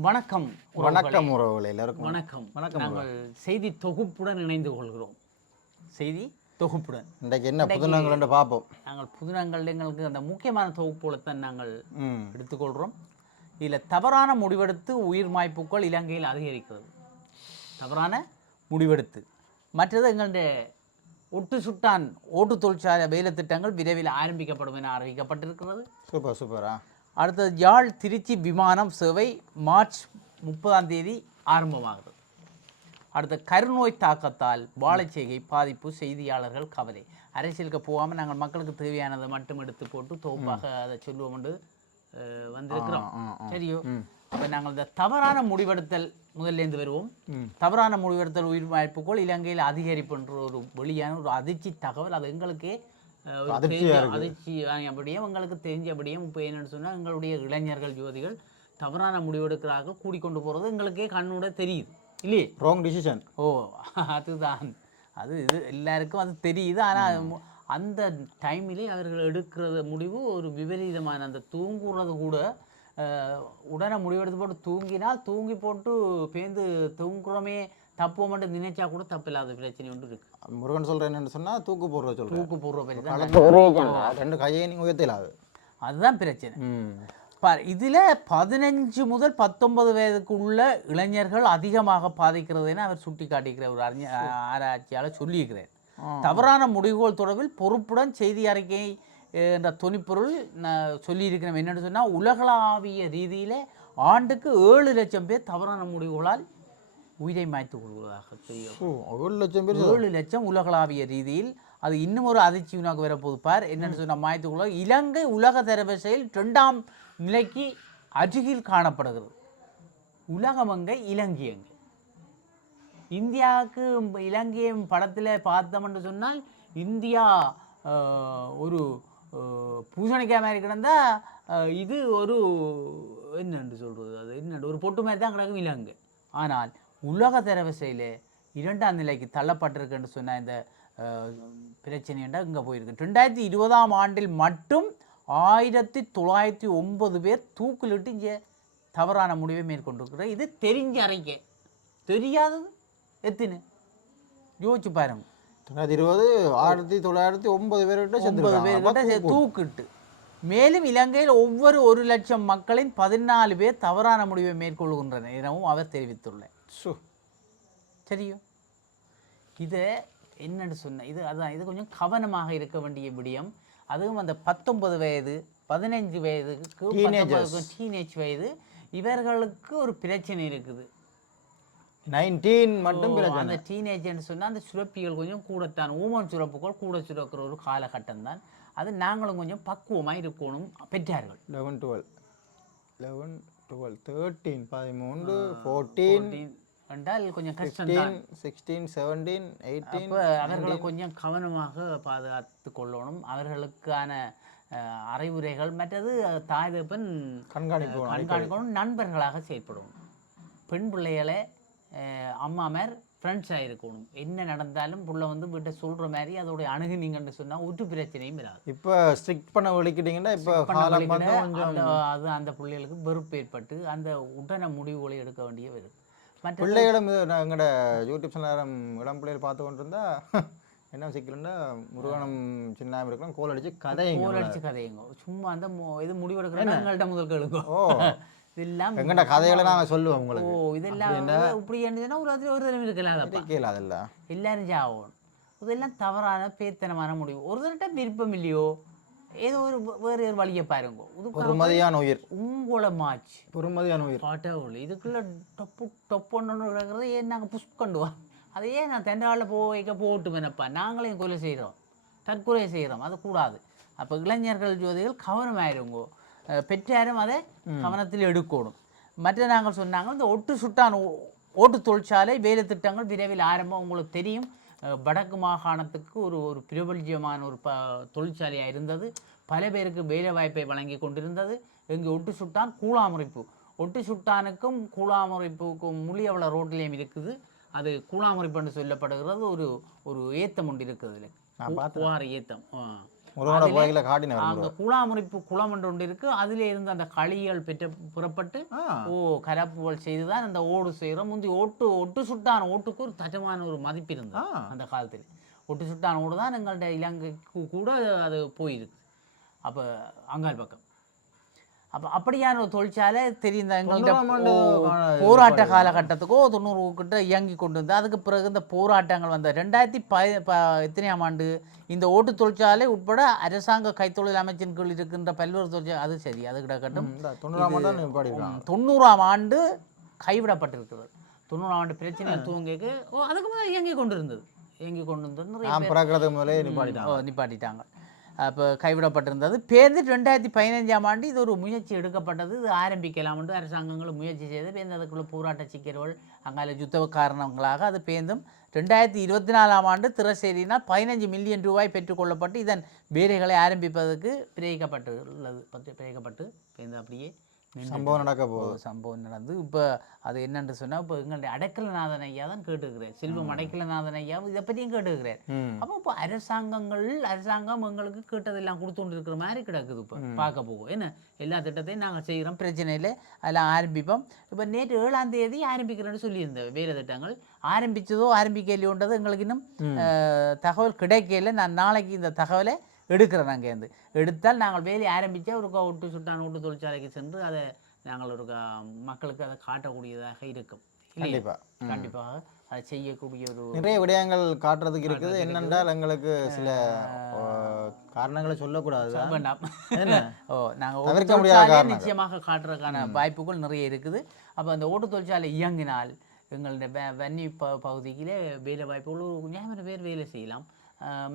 வணக்கம். வணக்கம் உறவுகள் எல்லாருக்கும் வணக்கம். வணக்கம். நாங்கள் செய்தி தொகுப்புடன் இணைந்து கொள்கிறோம். செய்தி தொகுப்புடன். இன்றைக்கு என்ன புதுநங்கள் பார்ப்போம். நாங்கள் புதினங்கள் எங்களுக்கு அந்த முக்கியமான தொகுப்புகளைத்தான் நாங்கள் ம். எடுத்துக்கொள்கிறோம். இதில் தவறான முடிவெடுத்து உயிர் மாய்ப்புகள் இலங்கையில் அதிகரிக்கிறது. தவறான முடிவெடுத்து. மற்றது எங்களுடைய ஒட்டு சுட்டான் ஓட்டு தொழிற்சாலை வேலை திட்டங்கள் விரைவில் ஆரம்பிக்கப்படும் என அறிவிக்கப்பட்டிருக்கிறது. சூப்பர் சூப்பரா? அடுத்தது யாழ் திருச்சி விமானம் சேவை மார்ச் முப்பதாம் தேதி ஆரம்பமாகிறது. அடுத்த கருநோய் தாக்கத்தால் வாழைச்சேகை பாதிப்பு செய்தியாளர்கள் கவலை. அரசியலுக்கு போகாமல் நாங்கள் மக்களுக்கு தேவையானதை மட்டும் எடுத்து போட்டு தொகுப்பாக அதை சொல்லுவோம் என்று வந்திருக்கிறோம். சரியோ? அப்போ நாங்கள் இந்த தவறான முடிவெடுத்தல் முதல்லேருந்து வருவோம். தவறான முடிவெடுத்தல் உயிர் வாய்ப்புகள் இலங்கையில் அதிகரிப்புன்ற ஒரு வெளியான ஒரு அதிர்ச்சி தகவல். அது எங்களுக்கே தெரிஞ்ச- இருக்குது. அதிர்ச்சி அப்படியே உங்களுக்கு தெரிஞ்சபடியும் இப்போ என்னன்னு சொன்னால் எங்களுடைய இளைஞர்கள் யுவதிகள் தவறான முடிவெடுக்கிறார்கள் கூடிக்கொண்டு போகிறது எங்களுக்கே கண்ணோட தெரியுது. இல்லையே? ராங் டிசிஷன் ஓ அதுதான். அது இது எல்லாருக்கும் அது தெரியுது. ஆனால் அந்த டைமிலே அவர்கள் எடுக்கிறது முடிவு ஒரு விபரீதமான அந்த தூங்குறது கூட உடனே முடிவெடுத்து போட்டு தூங்கினால் தூங்கி போட்டு பேந்து தூங்குறோமே தப்போம் மட்டும் நினைச்சா கூட தப்பில்லாத பிரச்சனை ஒன்று இருக்கு. முருகன் சொல்கிறேன் என்னன்னு சொன்னால் தூக்கு போடுற சொல்கிறேன் தூக்கு போடுற ரெண்டு கையை நீங்கள் உயர்த்தலாது அதுதான் பிரச்சனை. பார் இதில் பதினஞ்சு முதல் பத்தொன்பது வயதுக்கு உள்ள இளைஞர்கள் அதிகமாக பாதிக்கிறது என அவர் சுட்டி காட்டியிருக்கிற ஒரு அறிஞ ஆராய்ச்சியாளர் சொல்லியிருக்கிறார். தவறான முடிவுகள் தொடர்பில் பொறுப்புடன் செய்தி அறிக்கை என்ற துணிப்பொருள் நான் சொல்லியிருக்கிறேன் என்னென்னு சொன்னால் உலகளாவிய ரீதியில் ஆண்டுக்கு ஏழு லட்சம் பேர் தவறான முடிவுகளால் உயிரை மாய்த்து கொள்வதாக ஏழு லட்சம் பேர் ஏழு லட்சம் உலகளாவிய ரீதியில் அது இன்னும் ஒரு அதிர்ச்சி உனக்கு வரப்போகுது. பார் என்னன்னு சொன்ன மாயத்துக்குள்ள இலங்கை உலக தரவரிசையில் இரண்டாம் நிலைக்கு அருகில் காணப்படுகிறது. உலகமங்க இலங்கை அங்கே இந்தியாவுக்கு இலங்கையும் படத்தில் பார்த்தோம்னு சொன்னால் இந்தியா ஒரு பூசணிக்காய் மாதிரி கிடந்தா ஆஹ், இது ஒரு என்னன்னு சொல்கிறது அது? என்னண்டு ஒரு பொட்டு மாதிரி தான் கிடக்கும் இலங்கை. ஆனால் உலக தரவரிசையில் இரண்டாம் நிலைக்கு தள்ளப்பட்டிருக்குன்னு சொன்ன இந்த பிரச்சனைண்டா இங்கே போயிருக்கு. ரெண்டாயிரத்தி இருபதாம் ஆண்டில் மட்டும் ஆயிரத்தி தொள்ளாயிரத்தி ஒன்பது பேர் தூக்கிலிட்டு இங்கே தவறான முடிவை மேற்கொண்டிருக்கிறார். இது தெரிஞ்ச அறிக்கை. தெரியாதது? எத்தனை? யோசிச்சு பாருங்க. ரெண்டாயிரத்தி இருபது ஆயிரத்தி தொள்ளாயிரத்தி ஒன்பது பேர்கிட்ட ஒன்பது பேர்கிட்ட தூக்கிட்டு. மேலும் இலங்கையில் ஒவ்வொரு ஒரு லட்சம் மக்களின் பதினாலு பேர் தவறான முடிவை மேற்கொள்கின்றனர் எனவும் அவர் தெரிவித்துள்ளார். தெரியும். இது என்னன்னு சொன்ன இது அதான் இது கொஞ்சம் கவனமாக இருக்க வேண்டிய விடயம். அதுவும் அந்த பத்தொன்பது வயது பதினைஞ்சு வயதுக்கு டீனேஜ் வயது இவர்களுக்கு ஒரு பிரச்சனை இருக்குது. நைன்டீன் மட்டும் அந்த டீனேஜ்னு சொன்னால் அந்த சுரப்பிகள் கொஞ்சம் கூடத்தான் ஊமன் சுரப்புகள் கூட சுரக்கிற ஒரு காலகட்டம் தான் அது நாங்களும் கொஞ்சம் பக்குவமாக இருக்கணும் பெற்றார்கள். Eleven twelve eleven twelve thirteen பதிமூன்று ஃபோர்டீன் என்றால் கொஞ்சம் கஷ்டம் சிக்ஸ்டீன் செவன்டீன் எயிட்டீன் அவர்களை கொஞ்சம் கவனமாக பாதுகாத்து கொள்ளணும். அவர்களுக்கான அறிவுரைகள் மற்றது தாய் தகப்பன் கண்காணிப்பு கண்காணிக்கணும் நண்பர்களாக செயல்படணும் பெண் பிள்ளைகளை அம்மாமார் ஃப்ரெண்ட்ஸாக இருக்கணும். என்ன நடந்தாலும் புள்ள வந்து வீட்டை சொல்கிற மாதிரி அதோடைய அணுகுனீங்கன்னு சொன்னால் ஒரு பிரச்சனையும் இராது. இப்போ ஸ்ட்ரிக்ட் பண்ண வலிக்கிட்டீங்கன்னா இப்போ அது அந்த பிள்ளைகளுக்கு வெறுப்பு ஏற்பட்டு அந்த உடனே முடிவுகளை எடுக்க வேண்டிய மற்ற பிள்ளைகளும் எங்களோட யூடியூப் சேனல் இளம் பிள்ளைகள் பார்த்து கொண்டு இருந்தா என்ன சிக்கலுன்னா முருகனம் சின்ன இருக்கலாம் கோல் அடிச்சு கதைங்க போர் அடிச்சு கதையுங்க சும்மா அந்த இது முடிவெடுக்கிறோம் எங்கள்கிட்ட முதல் கேளுங்க. ஓ. இதெல்லாம் எங்கட கதைகளை நாங்கள் சொல்லுவோம் ஓ உங்களுக்கு இதெல்லாம் இப்படி என்னதுன்னா ஒரு ஒரு தடவை இருக்கலாம் கேட்கல அதில் எல்லாரும் ஜாவோம் இதெல்லாம் தவறான பேத்தனமான முடிவு. ஒரு தடவை விருப்பம் இல்லையோ? ஏதோ ஒரு வே- வேறு ஒரு வழியை பாருங்க. பொறுமதியான உயிர். உங்கள மாச்சு பொறுமதியான உயிர். பாட்டவுள் இதுக்குள்ள டொப்பு டொப்பு ஒன்று இருக்கிறது ஏன் நாங்கள் புஷ் கொண்டு வரோம் அதை ஏன் நான் தெண்டாவில் போய்க்க போட்டு வேணப்பா நாங்களையும் கொலை செய்கிறோம் தற்கொலை செய்கிறோம் அது கூடாது. அப்போ இளைஞர்கள் ஜோதிகள் கவனமாயிருங்கோ. பெற்றாரும் அதை கவனத்தில் எடுக்கணும். மற்ற நாங்கள் சொன்னாங்க இந்த ஒட்டு சுட்டான் ஓட்டு தொழிற்சாலை வேலை திட்டங்கள் விரைவில் ஆரம்பம். உங்களுக்கு தெரியும். வடக்கு மாகாணத்துக்கு ஒரு ஒரு பிரபல்யமான ஒரு ப தொழிற்சாலையாக இருந்தது. பல பேருக்கு வேலை வாய்ப்பை வழங்கி கொண்டிருந்தது. இங்கே ஒட்டு சுட்டான் கூழாமுறிப்பு. ஒட்டு சுட்டானுக்கும் கூழாமுறிப்புக்கும் முள்ளியவள ரோட்லேயும் இருக்குது. அது கூழாமுறிப்புன்னு சொல்லப்படுகிறது. ஒரு ஒரு ஏத்தம் ஒன்று இருக்குது நான் அதில் ஏத்தம். அந்த குழாமுறிப்பு குளம் ஒன்று ஒன்று இருக்கு. அதிலே இருந்து அந்த களிகள் பெற்ற புறப்பட்டு ஓ கரப்புகள் செய்துதான் அந்த ஓடு செய்கிறோம். முந்தி ஓட்டு ஒட்டு சுட்டான ஓட்டுக்கு ஒரு தஜமான ஒரு மதிப்பு இருந்தது. அந்த காலத்தில். ஒட்டு சுட்டான ஓடு தான் எங்கள்ட்ட இலங்கைக்கு கூட அது போயிருக்கு. அப்போ அங்கால் பக்கம். அப்போ அப்படியான ஒரு தொழிற்சாலை தெரிந்த எங்கள்கிட்ட காண- போராட்ட காலகட்டத்துக்கோ தொண்ணூறு கிட்ட இயங்கி கொண்டு வந்து அதுக்கு பிறகு இந்த போராட்டங்கள் வந்த ரெண்டாயிரத்தி ப எத்தனையாம் ஆண்டு இந்த ஓட்டு தொழிற்சாலை உட்பட அரசாங்க கைத்தொழில் அமைச்சின் கீழ் இருக்கின்ற பல்வேறு தொழிற்சாலை அது சரி அது கிடக்கட்டும் தொண்ணூறாம் ஆண்டு கைவிடப்பட்டிருக்கிறது. தொண்ணூறாம் ஆண்டு பிரச்சனை துவங்கிக்கு ஓ அதுக்கு முதல்ல இயங்கி கொண்டு இருந்தது இயங்கி கொண்டு இருந்தது ஓ நிப்பாட்டிட்டாங்க. அப்போ கைவிடப்பட்டிருந்தது. பேருந்து ரெண்டாயிரத்தி பதினஞ்சாம் ஆண்டு இது ஒரு முயற்சி எடுக்கப்பட்டது. இது ஆரம்பிக்கலாம் என்று அரசாங்கங்களும் முயற்சி செய்து பேருந்து அதுக்குள்ள போராட்ட சிக்கல்கள் அங்கால யுத்த காரணங்களாக அது பேருந்தும் ரெண்டாயிரத்தி இருபத்தி நாலாம் ஆண்டு திரசேரினால் பதினஞ்சு மில்லியன் ரூபாய் பெற்றுக்கொள்ளப்பட்டு இதன் வேலைகளை ஆரம்பிப்பதற்கு பிரேகப்பட்டு உள்ளது பிரேரிக்கப்பட்டு பேருந்து அப்படியே சம்பவம் நடக்க போகுது. சம்பவம் நடந்து. இப்போ அது என்னன்னு சொன்னால் இப்போ எங்களுடைய அடைக்கலநாதன் ஐயா தான் கேட்டுக்கிறேன் செல்வம் அடைக்கலநாதன் ஐயா இதை பற்றியும் கேட்டுக்கிறேன் அப்போ இப்போ அரசாங்கங்கள் அரசாங்கம் எங்களுக்கு கேட்டதெல்லாம் கொடுத்துட்டு இருக்கிற மாதிரி கிடக்குது இப்போ பார்க்க போகும் என்ன? எல்லா திட்டத்தையும் நாங்கள் செய்கிறோம் பிரச்சனை இல்லை அதெல்லாம் ஆரம்பிப்போம். இப்போ நேற்று ஏழாம் தேதி ஆரம்பிக்கிறேன்னு சொல்லியிருந்தேன். வேறு திட்டங்கள். ஆரம்பிச்சதோ ஆரம்பிக்கலையோன்றது எங்களுக்கு இன்னும் தகவல் கிடைக்கல. நான் நாளைக்கு இந்த தகவலை எடுக்கிறேன் நாங்கள் இருந்து. எடுத்தால் நாங்கள் வேலையை ஆரம்பித்தா ஒரு ஒட்டு சுட்டான ஒட்டு தொழிற்சாலைக்கு சென்று அதை நாங்கள் ஒரு மக்களுக்கு அதை காட்டக்கூடியதாக இருக்கும். இல்லையா? கண்டிப்பா. ம். கண்டிப்பாக அதை செய்யக்கூடிய ஒரு நிறைய விடயங்கள் காட்டுறதுக்கு இருக்குது. என்னென்றால் எங்களுக்கு சில காரணங்களை சொல்லக்கூடாது. வேண்டாம்? ஓ நாங்கள் தவிர்க்க முடியாத. நிச்சயமாக காட்டுறதுக்கான வாய்ப்புகள் நிறைய இருக்குது. அப்போ அந்த ஓட்டு தொழிற்சாலை இயங்கினால் எங்களுடைய வன்னி ப பகுதியிலே வேலை வாய்ப்புகள் ஞாபக பேர் வேலை செய்யலாம்.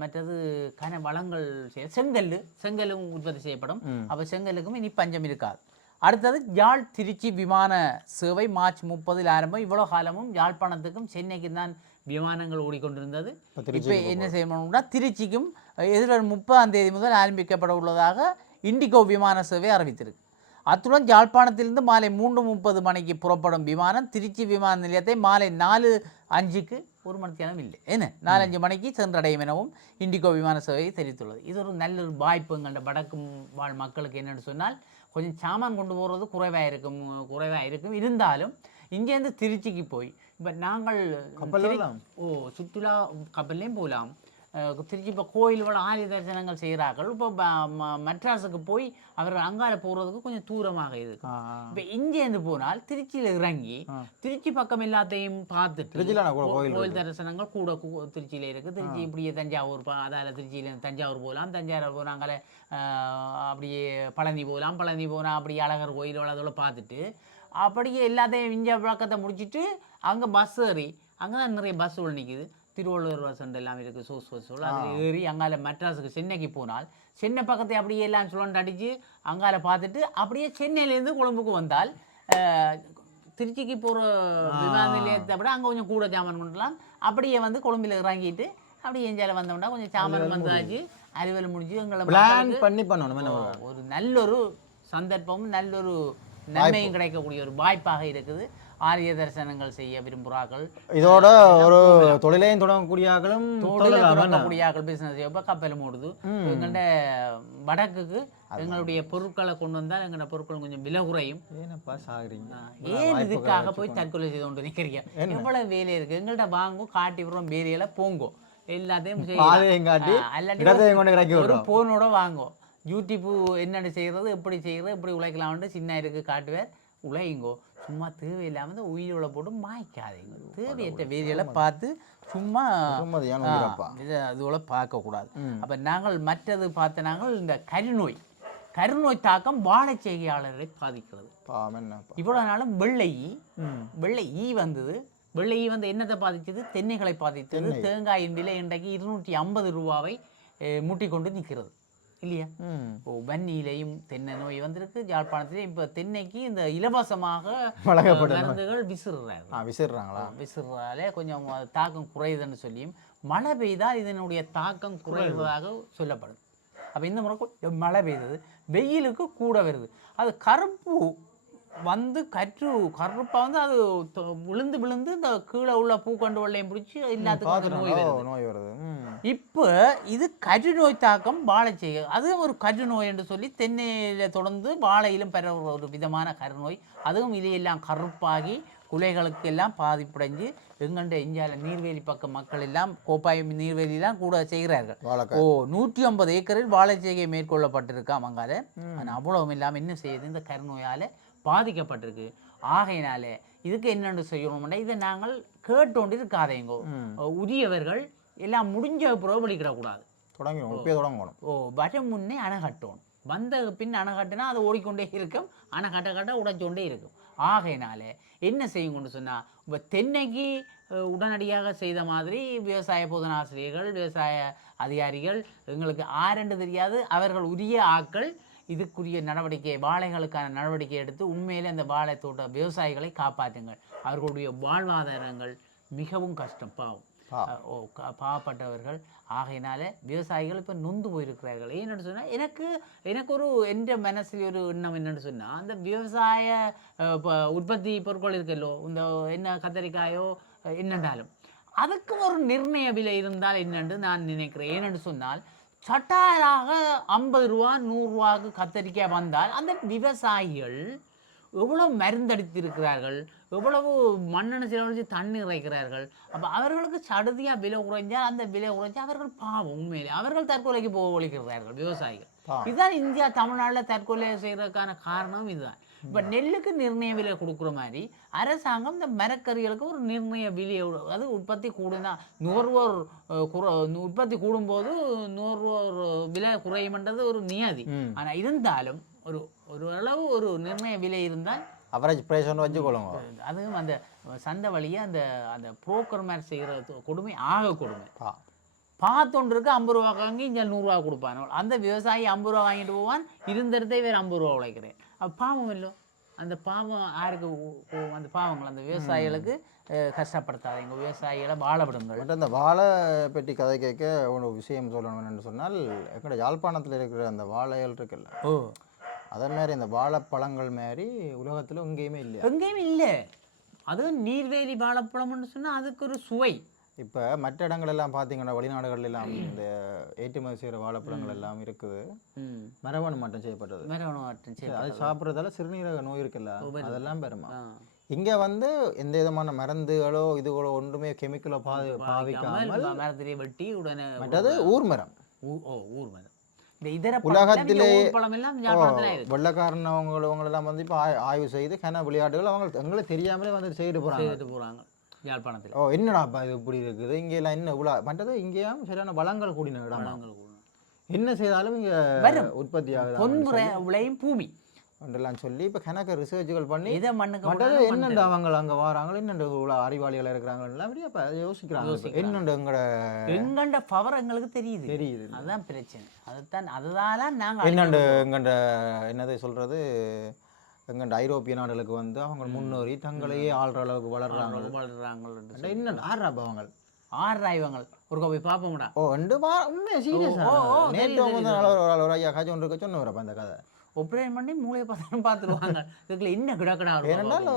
மற்றது கன வளங்கள் செய்ய செங்கல் செங்கலும் உற்பத்தி செய்யப்படும். அப்போ செங்கலுக்கும் இனி பஞ்சம் இருக்காது. அடுத்தது யாழ் திருச்சி விமான சேவை மார்ச் முப்பதில் ஆரம்பம். இவ்வளோ காலமும் யாழ்ப்பாணத்துக்கும் சென்னைக்கும் தான் விமானங்கள் ஓடிக்கொண்டிருந்தது. இப்போ என்ன செய்யணும்னா திருச்சிக்கும் எதிர்வரும் முப்பதாம் தேதி முதல் ஆரம்பிக்கப்பட உள்ளதாக இண்டிகோ விமான சேவை அறிவித்திருக்கு. அத்துடன் யாழ்ப்பாணத்திலிருந்து மாலை மூன்று முப்பது மணிக்கு புறப்படும் விமானம் திருச்சி விமான நிலையத்தை மாலை நாலு அஞ்சுக்கு ஒரு மணித்தியாலம் இல்லை. என்ன? நாலஞ்சு மணிக்கு சென்றடையும் எனவும் இண்டிகோ விமான சேவை தெரிவித்துள்ளது. இது ஒரு நல்ல ஒரு வாய்ப்பு எங்கள்ட வடக்கு வாழ் மக்களுக்கு என்னென்னு சொன்னால் கொஞ்சம் சாமான் கொண்டு போகிறது குறைவாக இருக்கும் குறைவாக இருக்கும். இருந்தாலும் இங்கேருந்து திருச்சிக்கு போய் இப்போ நாங்கள்? ஓ சுற்றுலா கப்பல்லையும் போகலாம். திருச்சி இப்போ கோயிலோட ஆலய தரிசனங்கள் செய்கிறார்கள் இப்போ மெட்ராஸுக்கு போய் அவர்கள் அங்கால போகிறதுக்கு கொஞ்சம் தூரமாக இருக்கு. இப்போ இங்கேருந்து போனால் திருச்சியில் இறங்கி திருச்சி பக்கம் எல்லாத்தையும் பார்த்துட்டு கோயில் தரிசனங்கள் கூட திருச்சியில இருக்குது திருச்சி இப்படியே தஞ்சாவூர் அதால திருச்சியில தஞ்சாவூர் போகலாம் தஞ்சாவூர் போனாங்களே அப்படியே பழனி போகலாம் பழனி போனால் அப்படியே அழகர் கோயிலோட அதோட பார்த்துட்டு அப்படியே எல்லாத்தையும் இஞ்ச பழக்கத்தை முடிச்சிட்டு அங்கே பஸ் ஏறி அங்கே தான் நிறைய பஸ்ஸுகள் நிற்குது திருவள்ளுவர் பஸ் எல்லாம் இருக்குது சோஸ் பஸ்ஸுகள் அதில் ஏறி அங்கால மெட்ராஸுக்கு சென்னைக்கு போனால் சென்னை பக்கத்தை அப்படியே எல்லாம் சுழண்டு அடித்து அங்கால பார்த்துட்டு அப்படியே சென்னையிலேருந்து கொழும்புக்கு வந்தால் திருச்சிக்கு போகிற விமான நிலையத்தை விட அங்கே கொஞ்சம் கூட ஜாமான் கொண்டுலாம் அப்படியே வந்து கொழும்பில் இறங்கிட்டு அப்படியே எஞ்சால வந்தோம்னா கொஞ்சம் சாமான் வந்தாச்சு அறிவல் முடிஞ்சு எங்களை பிளான் பண்ணி பண்ணணும் என்ன ஓ, ஒரு சந்தர்ப்பமும் நல்லொரு நன்மையும் கிடைக்கக்கூடிய ஒரு வாய்ப்பாக இருக்குது. ஆரிய தரிசனங்கள் செய்ய விரும்புகிறார்கள் இதோட ஒரு தொழிலையும் தொடங்கக்கூடியாக்களும் தொடங்கக்கூடியாக்கள் பிசினஸ் இப்போ கப்பல் மூடுது எங்கள்ட வடக்குக்கு எங்களுடைய பொருட்களை கொண்டு வந்தால் எங்களோட பொருட்கள் கொஞ்சம் விலை குறையும். ஏனப்பா சாகுறீங்க. ஏன் இதுக்காக போய் தற்கொலை செய்து கொண்டு நிற்கிறீங்க எவ்வளவு வேலை இருக்கு? எங்கள்கிட்ட வாங்கும் காட்டி விடுறோம் வேலையில போங்கோ. எல்லாத்தையும் ஒரு போனோட வாங்கும் யூடியூப்பு என்னென்ன செய்கிறது எப்படி செய்கிறது எப்படி உழைக்கலாம்னு சின்ன இருக்கு காட்டுவேர் உழையுங்கோ. சும்மா தேவையில்லாமல் இந்த உயிரோட போட்டு மாய்க்காதீங்க. தேவையற்ற வேலையில பார்த்து சும்மா இது அதுபோல பார்க்கக்கூடாது. அப்போ நாங்கள் மற்றது பார்த்த நாங்கள் இந்த கருநோய். கருநோய் தாக்கம் வாழை செய்கையாளர்களை பாதிக்கிறது. பாவம் என்னப்பா. இவ்வளோ நாளும் வெள்ளை ஈ வெள்ளை ஈ வந்தது. வெள்ளை ஈ வந்து என்னத்தை பாதிச்சது? தென்னைகளை பாதித்தது. தேங்காயின் விலை இன்றைக்கு இருநூற்றி ஐம்பது ரூபாவை அஹ், முட்டிக்கொண்டு நிற்கிறது. இல்லையா? இப்போ வன்னியிலையும் தென்னை நோய் வந்திருக்கு. யாழ்ப்பாணத்திலையும் இப்போ தென்னைக்கு இந்த இலவசமாக மருந்துகள் விசிறுறாரு ஆ விசிறாங்களா விசிறாலே கொஞ்சம் தாக்கம் குறையுதுன்னு சொல்லியும் மழை பெய்தால் இதனுடைய தாக்கம் குறைவதாக சொல்லப்படுது அப்போ இந்த முறை மழை பெய்தது. வெயிலுக்கு கூட வருது. அது கருப்பு வந்து கற்று கருப்பாக வந்து அது விழுந்து விழுந்து இந்த கீழே உள்ள பூக்கண்டு வெள்ளையும் பிடிச்சி எல்லாத்துக்கும் நோய் வருது. இப்போ இது கருநோய் தாக்கம் வாழை செய்ய அது ஒரு கருநோய் என்று சொல்லி தென்னையில தொடர்ந்து வாழையிலும் பரவுற ஒரு விதமான கருநோய். அதுவும் இலையெல்லாம் கருப்பாகி குலைகளுக்கு எல்லாம் பாதிப்படைஞ்சு எங்கண்ட இந்தியாவில் நீர்வேலி பக்கம் மக்கள் எல்லாம் கோப்பாய் நீர்வேலிலாம் கூட செய்கிறார்கள். ஓ நூற்றி ஐம்பது ஏக்கரில் வாழை செய்கை மேற்கொள்ளப்பட்டிருக்காம் அங்கால ஆனால் அவ்வளவும் இல்லாமல் என்ன செய்யுது? இந்த கருநோயால் பாதிக்கப்பட்டிருக்கு. ஆகையினால இதுக்கு என்னென்னு செய்யணும்னா இதை நாங்கள் கேட்டோண்டு இருக்காதேங்கோ உரியவர்கள் எல்லாம் முடிஞ்ச பிறகு வெளிக்கிடக்கூடாது தொடங்கணும் இப்பயே தொடங்கணும். ஓ வர முன்னே அணை கட்டணும் வந்த பின் அணை கட்டினா அது ஓடிக்கொண்டே இருக்கும். அணை கட்ட கட்ட உடைச்சோண்டே இருக்கும். ஆகையினால என்ன செய்யுங்கன்னு சொன்னால் இப்போ தென்னைக்கு உடனடியாக செய்த மாதிரி விவசாய போதனாசிரியர்கள் விவசாய அதிகாரிகள் எங்களுக்கு ஆரெண்டு தெரியாது அவர்கள் உரிய ஆட்கள் இதுக்குரிய நடவடிக்கை வாழைகளுக்கான நடவடிக்கை எடுத்து உண்மையிலே அந்த வாழை தோட்ட விவசாயிகளை காப்பாற்றுங்கள். அவர்களுடைய வாழ்வாதாரங்கள் மிகவும் கஷ்டம் பாவம். பாவப்பட்டவர்கள். ஆகையினால விவசாயிகள் இப்போ நொந்து போயிருக்கிறார்கள். ஏன்னு சொன்னால் எனக்கு எனக்கு ஒரு எந்த மனசில் ஒரு எண்ணம் என்னன்னு சொன்னால் அந்த விவசாய ப- உற்பத்தி பொருட்கள் இருக்கல்லோ இந்த என்ன கத்தரிக்காயோ என்னென்றாலும். அதுக்கு ஒரு நிர்ணய விலை இருந்தால் என்னென்று நான் நினைக்கிறேன். ஏனென்று சொன்னால் சட்டாராக ஐம்பது ரூபா நூறுரூவாவுக்கு கத்தரிக்காய் வந்தால் அந்த விவசாயிகள் எவ்வளோ மருந்தடித்திருக்கிறார்கள் எவ்வளவு மண்ணெண்ணெய் செலவழித்து தண்ணி இறைக்கிறார்கள்? அப்போ அவர்களுக்கு சடுதியாக விலை குறைஞ்சால் அந்த விலை குறைஞ்சா அவர்கள் பாவம் உண்மையிலே. அவர்கள் தற்கொலைக்கு போக ஒழிக்கிறார்கள் விவசாயிகள். இதுதான் இந்தியா தமிழ்நாட்டில் தற்கொலை செய்கிறதுக்கான காரணம் இதுதான். இப்போ நெல்லுக்கு நிர்ணய விலை கொடுக்குற மாதிரி அரசாங்கம் இந்த மரக்கறிகளுக்கு ஒரு நிர்ணய விலையை அது உற்பத்தி கூடுனா நுகர்வோர் உற்பத்தி கூடும்போது நுகர்வோர் விலை குறையும்ன்றது ஒரு நியதி. ஆனால் இருந்தாலும் ஒரு ஒரு அளவு ஒரு நிர்ணய விலை இருந்தால் அவரேஜ் ப்ரைஸ் ஒன்று வச்சுக்கொள்ளுங்க. அதுவும் அந்த சந்தை வழியே அந்த அந்த புரோக்கர் மாதிரி செய்கிற கொடுமை ஆக கொடுமை. பா பார்த்தொன்று இருக்கு ஐம்பது ரூபா வாங்கி இங்கே நூறுரூவா கொடுப்பான். அந்த விவசாயி ஐம்பது ரூபா வாங்கிட்டு போவான். இருந்த இடத்தை வேறு ஐம்பது ரூபா உழைக்கிறேன் அப்போ பாவம் இல்லை. அந்த பாவம் யாருக்கு அந்த பாவங்கள்? அந்த விவசாயிகளுக்கு கஷ்டப்படுத்தாதீங்க விவசாயிகளை வாழ விடுங்கள் பட் அந்த வாழை பெட்டி கதை கேட்க ஒரு விஷயம் சொல்லணும் என்னன்னு சொன்னால் எங்கட யாழ்ப்பாணத்தில் இருக்கிற அந்த வாழைகள் இருக்குல்ல. ஓ. அதே மாதிரி அந்த வாழைப்பழங்கள் மாதிரி உலகத்தில் எங்கேயுமே இல்லையா? எங்கேயும் இல்லை. அது நீர்வேலி வாழைப்பழம்னு சொன்னால் அதுக்கு ஒரு சுவை. இப்போ மற்ற இடங்கள் எல்லாம் பார்த்தீங்கன்னா வெளிநாடுகள் எல்லாம் இந்த ஏற்றுமதி செய்கிற வாழைப்பழங்கள் எல்லாம் இருக்குது. மரபணு மாற்றம் செய்யப்பட்டது. மரபணு மாற்றம் சரி அது சாப்பிட்றதால சிறுநீரக நோய் இருக்குல்ல? அதெல்லாம் பெருமா. இங்கே வந்து எந்த விதமான மருந்துகளோ இதுகளோ ஒன்றுமே கெமிக்கலோ பாதி பாவிக்காமல் ம- மரத்திலே வெட்டி உடனே மற்றது ஊர் மரம் ஊர் மரம் இந்த உலகத்திலே- பழம் எல்லாம் யாழ்ப்பாணத்துல இருக்கு. வெள்ளக்காரன் அவங்க அவங்களெல்லாம் வந்து இப்போ ஆய்வு செய்து கன விளையாட்டுகள் அவங்க எங்களுக்கு தெரியாமலே வந்து செய்து போகிறாங்க போறாங்க யாழ்ப்பாணத்தில் ஓ என்னடாப்பா இது இப்படி இருக்குது? இங்கே எல்லாம் என்ன இவ்வளோ மற்றது இங்கேயும் சரியான வளங்கள் கூடின இடம். என்ன செய்தாலும் இங்கே. உற்பத்தி ஆகுது. பொன்புற விளையும் பூமி. என்றெல்லாம் சொல்லி இப்போ கணக்கு ரிசர்ச்சுகள் பண்ணி இதை மண்ணுக்கு என்னண்டு அவங்க அங்கே வராங்களோ என்னண்டு இவ்வளோ அறிவாளிகள் இருக்கிறாங்கலாம் அப்படியே அப்போ யோசிக்கிறாங்க. இப்ப. என்னண்டு எங்களோட எங்கண்ட பவர் எங்களுக்கு தெரியுது. தெரியுது. அதுதான் பிரச்சனை. அதுதான் அதுதான் நாங்க என்னண்டு எங்கண்ட என்னதை சொல்கிறது எங்கண்ட ஐரோப்பிய நாடுகளுக்கு வந்து அவங்க முன்னேறி தங்களையே ஆள்ற அளவுக்கு வளர்றாங்க. வளர்றாங்க என்னண்டு ஆடுறாப்ப அவங்க? ஆறு ஆய்வங்கள் ஒரு போய் பார்ப்போம்டா. ஓ ரெண்டு வா உண்மையா சீரியஸா நேற்று. ஒரு ஐயா காய்ச்சி ஒன்று இருக்க சொன்ன வரப்ப அந்த கதை. ஒப்ரேட் பண்ணி மூளையை பார்த்து பார்த்துருவாங்க. இதுக்குள்ள என்ன கிடக்கடா ஏனென்றால்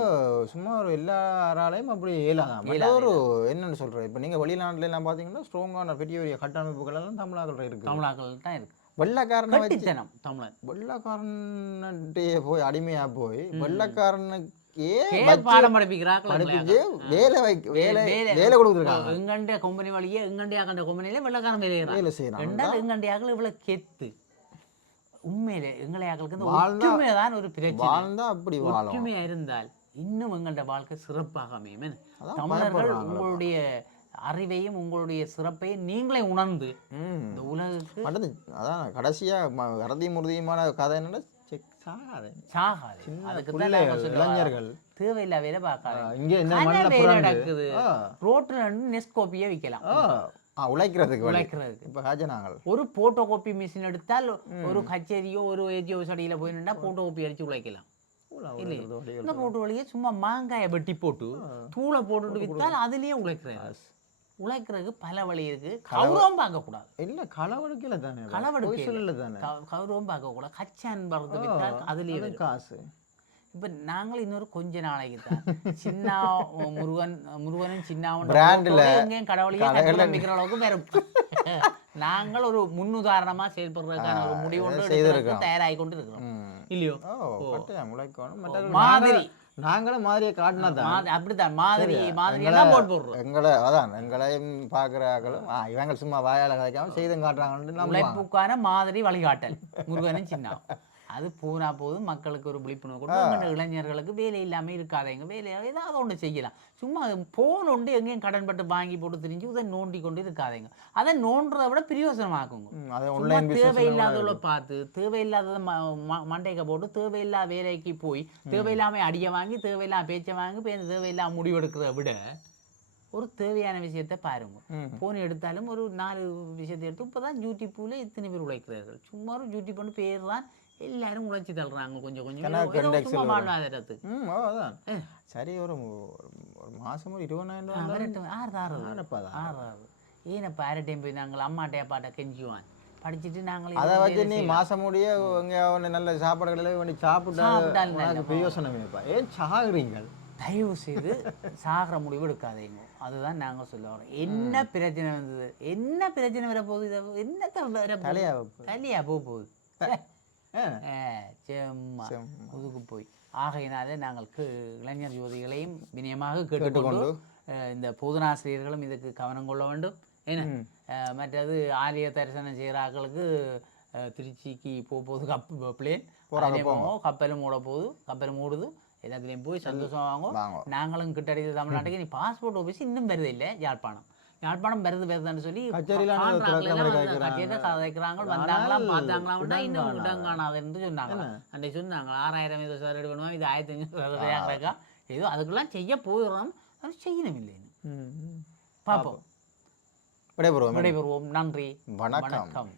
சும்மா ஒரு எல்லாராலையும் அப்படி இயலாதான் ஒரு என்னன்னு சொல்கிறேன் இப்போ நீங்கள் வெளிநாட்டுல எல்லாம் பார்த்தீங்கன்னா ஸ்ட்ராங்கான பெரிய பெரிய கட்டமைப்புகள் எல்லாம் தமிழாக்கள் இருக்குது தமிழாக்கள் தான் இருக்கு. வெள்ளக்காரனை வச்சு கட்டித்தனம் தமிழன். வெள்ளக்காரன்ட்டே போய் அடிமையா போய் வெள்ளக்காரனுக்கே பாடம் படிப்பிக்கிறாக்கள் படிப்பிச்சு வேலை வைக்க வேலை வேலை- கொடுத்துருக்காங்க. எங்கண்ட கம்பெனி வழியே எங்கண்டியாக்கண்ட கம்பெனியில வெள்ளக்காரன் வேலை செய்யறாங்க ரெண்டால் எங்கண்டியாக்கள் இவ்வளவு கெத்து. உண்மையிலே எங்களையாக்களுக்கு இந்த வாழ்ந்தா- ஒற்றுமை தான் ஒரு பிரச்சனை. அப்படி ஒற்றுமையா இருந்தால் இன்னும் எங்கள்ட வாழ்க்கை சிறப்பாக அமையும் தமிழர்கள். உங்களுடைய அறிவையும் உங்களுடைய சிறப்பையும் நீங்களே உணர்ந்து இந்த மற்றது அதான் கடைசியா கரதி முருதியுமான கதை என்னன்னா செக் சாகாது. சாகாது. அதுக்கு. இளைஞர்கள். தேவையில்லா வேலை பார்க்காது இங்க இந்த நடக்குது. ரோட்ல நின்று நெஸ்ட் காப்பியே விற்கலாம் உழைக்கிறதுக்கு உழைக்கிறதுக்கு. இப்போ காஜனாங்கள் ஒரு போட்டோ காப்பி மிஷின் எடுத்தால் ஒரு கச்சேரியோ ஒரு ஏஜியோ சடியில் போய் நின்றா போட்டோ காப்பி அடிச்சு உழைக்கலாம். இந்த ரோட்டு வழியே சும்மா மாங்காயை வெட்டி போட்டு தூளை போட்டுட்டு வித்தால் அதுலயே உழைக்கிறாரு உழைக்கிறதுக்கு பல வழி இருக்கு. கௌரவம் பார்க்கக்கூடாது. இல்ல களவெடுக்கல தானே. களவெடுக்கல. தானே? கௌரவம் பார்க்கக்கூடாது. கச்சான் வித்தால் அதுலயே காசு இப்போ நாங்கள் இன்னொரு கொஞ்ச நாளைக்கு தான். சின்ன முருகன் முருகனும் சின்னாவும் எங்கேயும் கடவுளையே கடைகள்ல நம்பிக்கிற அளவுக்கு வேற நாங்கள் ஒரு முன்னுதாரணமா செயல்படுறதுக்கான ஒரு முடிவு செய்திருக்கோம். தயாராகி கொண்டு இருக்கிறோம். இல்லையோ? மாதிரி. நாங்களும் நாங்களும் மாதிரியை காட்டினா தான். அப்படித்தான். மாதிரி மாதிரி போட்டு போடுறோம். எங்களை அதான் எங்களையும் பார்க்குறாங்களும் இவங்க சும்மா வாயால கதைக்காம செய்தும் காட்டுறாங்கன்னு உழைப்புக்கான மாதிரி வழிகாட்டல். முருகனும் சின்ன அது பூரா போதும் மக்களுக்கு ஒரு விழிப்புணர்வு கொடுத்து இளைஞர்களுக்கு வேலை இல்லாம இருக்காதீங்க வேலை ஏதாவது ஒன்று செய்யலாம். சும்மா போன் ஒன்று எங்கேயும் கடன் பட்டு வாங்கி போட்டு திரிஞ்சு அதை நோண்டி கொண்டு இருக்காதீங்க. அதை நோண்டுறதை விட பிரயோசனமாக்குங்க. அதை தேவையில்லாதவளை பார்த்து தேவையில்லாததை மண்டைக்க போட்டு தேவையில்லாத வேலைக்கு போய் தேவையில்லாம அடியை வாங்கி தேவையில்லாம பேச்சை வாங்கி தேவையில்லாம முடிவெடுக்கிறத விட ஒரு தேவையான விஷயத்தை பாருங்க. போன் எடுத்தாலும் ஒரு நாலு விஷயத்தை எடுத்து இப்போ தான் யூடியூப்பில் இத்தனை பேர் உழைக்கிறார்கள். சும்மா ஒரு யூடியூப் பண்ணி பேர் தான் எல்லாரும் உழைச்சி தள்ளுறாங்க கொஞ்சம் கொஞ்சம். வாழ்வாதாரத்துக்கு சரி ஒரு ஒரு- மாசம் ஒரு இருபதாயிரம் ஆறு ஆறு. ஆறு போய் நாங்கள் அம்மாட்டே அப்பாட்ட கெஞ்சுவான். படிச்சுட்டு நாங்கள் அதை வச்சு நீ. மாசம் முடிய இங்கே நல்ல சாப்பாடுகளை வேண்டி சாப்பிட்டா. பிரயோசனம் இல்லைப்பா ஏன் சாகுறீங்க தயவு செய்து சாகிற முடிவு எடுக்காதீங்க அதுதான் நாங்கள் சொல்ல வரோம். என்ன பிரச்சனை வந்தது? என்ன பிரச்சனை வரப்போகுது? என்னத்த வர தலையா தலையா போக போகுது சும்மா. முதுகு போய். ஆகையினாலே நாங்கள் இளைஞர் யுவதிகளையும் வினயமாக கேட்டுக்கொண்டு இந்த போதனாசிரியர்களும் இதுக்கு கவனம் கொள்ள வேண்டும். என்ன? மற்றது ஆலய தரிசனம் செய்கிற ஆட்களுக்கு அஹ், திருச்சிக்கு போக போகுது கப் பிளேன் கப்பலும் மூட போகுது. கப்பல் மூடுது எல்லாத்துலேயும் போய் சந்தோஷம் வாங்கும் வாங்க. நாங்களும் கிட்டடித்த தமிழ்நாட்டுக்கு நீ பாஸ்போர்ட் ஆஃபீஸ் இன்னும் வருது இல்லை யாழ்ப்பாணம். யாழ்ப்பாணம் வருது வருதுன்னு சொல்லி கதைக்கிறாங்க வந்தாங்களா பார்த்தாங்களா இன்னும் இடம் காணாதுன்னு சொன்னாங்க அன்றைக்கு சொன்னாங்க ஆறாயிரம் இது ரெடி பண்ணுவோம் இது ஆயிரத்தி கிடக்கா? ஏதோ அதுக்கெல்லாம் செய்ய போயிடுறோம் அது செய்யணும் இல்லைன்னு. பார்ப்போம். விடைபெறுவோம். விடைபெறுவோம். நன்றி. வணக்கம்.